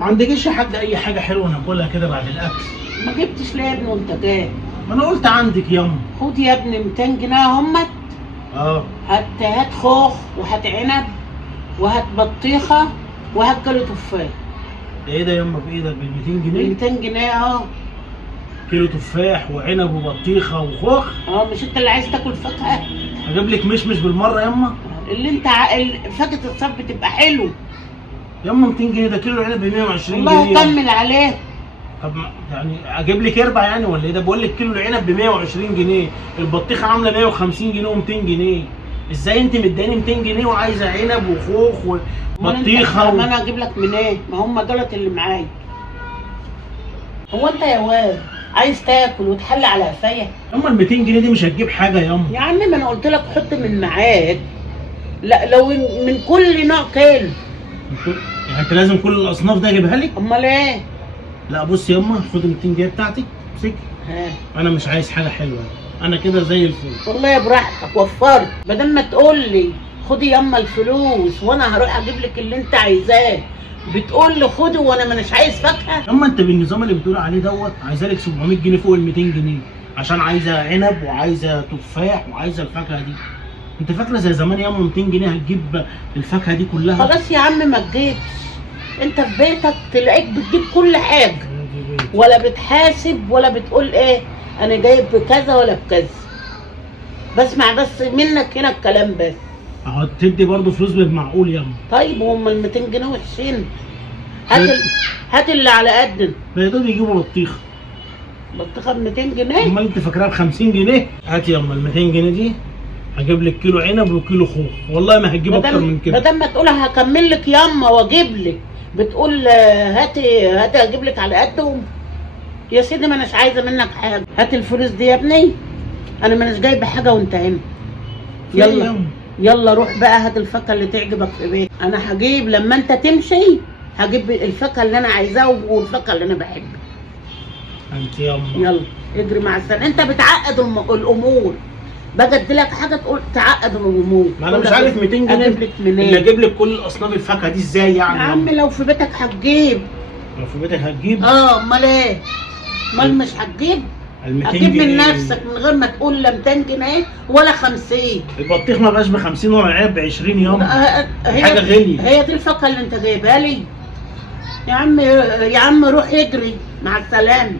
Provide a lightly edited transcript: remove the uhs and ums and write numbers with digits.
ما عندكيش يا حاج اي حاجه حلوه ناكلها كده بعد الاكل؟ ما جبتش ليه يا ابني وانت جاي؟ ما انا قلت عندك ياما. خد يا ابني 200 جنيه همت. اه هات خوخ وهات عنب وهات بطيخه وهات كيلو تفاح. ده ايه ده ياما بايدك ب 200 جنيه؟ 200 جنيه اه. كيلو تفاح وعنب وبطيخه وخوخ؟ مش انت اللي عايز تاكل فاكهه؟ اجيب لك مشمش بالمره ياما؟ اللي انت فاكهه الصيف بتبقى حلو. ياما 200 جنيه ده كيلو العنب ب 120 والله جنيه. كمل عليه. طب يعني اجيب لك اربع يعني ولا ايه؟ ده بقول لك كيلو العنب ب 120 جنيه، البطيخه عامله 150 جنيه و200 جنيه. ازاي انت مداني 200 جنيه وعايزه عنب وخوخ وبطيخه ما انا اجيب لك منين؟ ما هم دولت اللي معايا. هو انت يا واد عايز تاكل وتحل على قفايا؟ ياما ال 200 جنيه دي مش هتجيب حاجه ياما. يا عم ما انا قلت لك حط من معاك. لا لو من كل نوع كيلو. يعني انت لازم كل الاصناف ده اجيبها لك؟ امال ايه؟ لا بص ياما، خد ال 200 جنيه بتاعتك امسكي. انا مش عايز حاجه حلوه، انا كده زي الفل. والله براحتك وفرت، بدل ما تقول لي خدي ياما الفلوس وانا هروح اجيب لك اللي انت عايزاه بتقول لي خدي وانا مش عايز فاكهه. ياما انت بالنظام اللي بتقول عليه دوت عايزه لك 700 جنيه فوق ال 200 جنيه عشان عايزه عنب وعايزه تفاح وعايزه الفاكهه دي. انت فاكره زي زمان ياما 200 جنيه هتجيب الفاكهه دي كلها؟ خلاص يا عم ما تجيبش. انت في بيتك تلاقيك بتجيب كل حاجه، ولا بتحاسب ولا بتقول ايه انا جايب بكذا ولا بكذا. بسمع بس منك هنا الكلام بس. اهو تدي برضه فلوس بالمعقول ياما. طيب هم ال 200 جنيه وحشين؟ هات اللي على قدنا. ده يا دوب يجيبوا بطيخه. بطيخه ب 200 جنيه؟ امال انت فاكراها ب 50 جنيه؟ هات ياما ال 200 جنيه دي هجيب لك كيلو عنب وكيلو خوخ، والله ما هتجيب اكتر من كده. بدل ما تقول هكمل لك ياما واجيب لك بتقول هاتي اجيب لك على قدهم. يا سيدي ما اناش عايزه منك حاجه، هات الفلوس دي يا ابني. انا ما اناش جايبه حاجه وانت هنا. يلا روح بقى هات الفاكهه اللي تعجبك في بيتك. انا هجيب لما انت تمشي هجيب الفاكهه اللي انا عايزاها والفاكهه اللي انا بحبها. انت يلا اجري مع السلامه. انت بتعقد الامور. باجي اديلك حاجه تقول تعقد الامور. ما انا مش عارف 200 جنيه اجيب لك منين؟ اللي اجيب لك كل اصناف الفاكهه دي ازاي يعني؟ يا عم لو في بيتك هتجيب. لو في بيتك هتجيب؟ امال ايه؟ امال مش هتجيب؟ هتجيب من نفسك من غير ما تقول لا 200 جنيه ولا 50. البطيخ ما بقاش ب 50 ولا العنب ب 20 يوم. حاجه غاليه. هي دي الفاكهه اللي انت جايبها لي؟ يا عم روح اجري مع السلامه.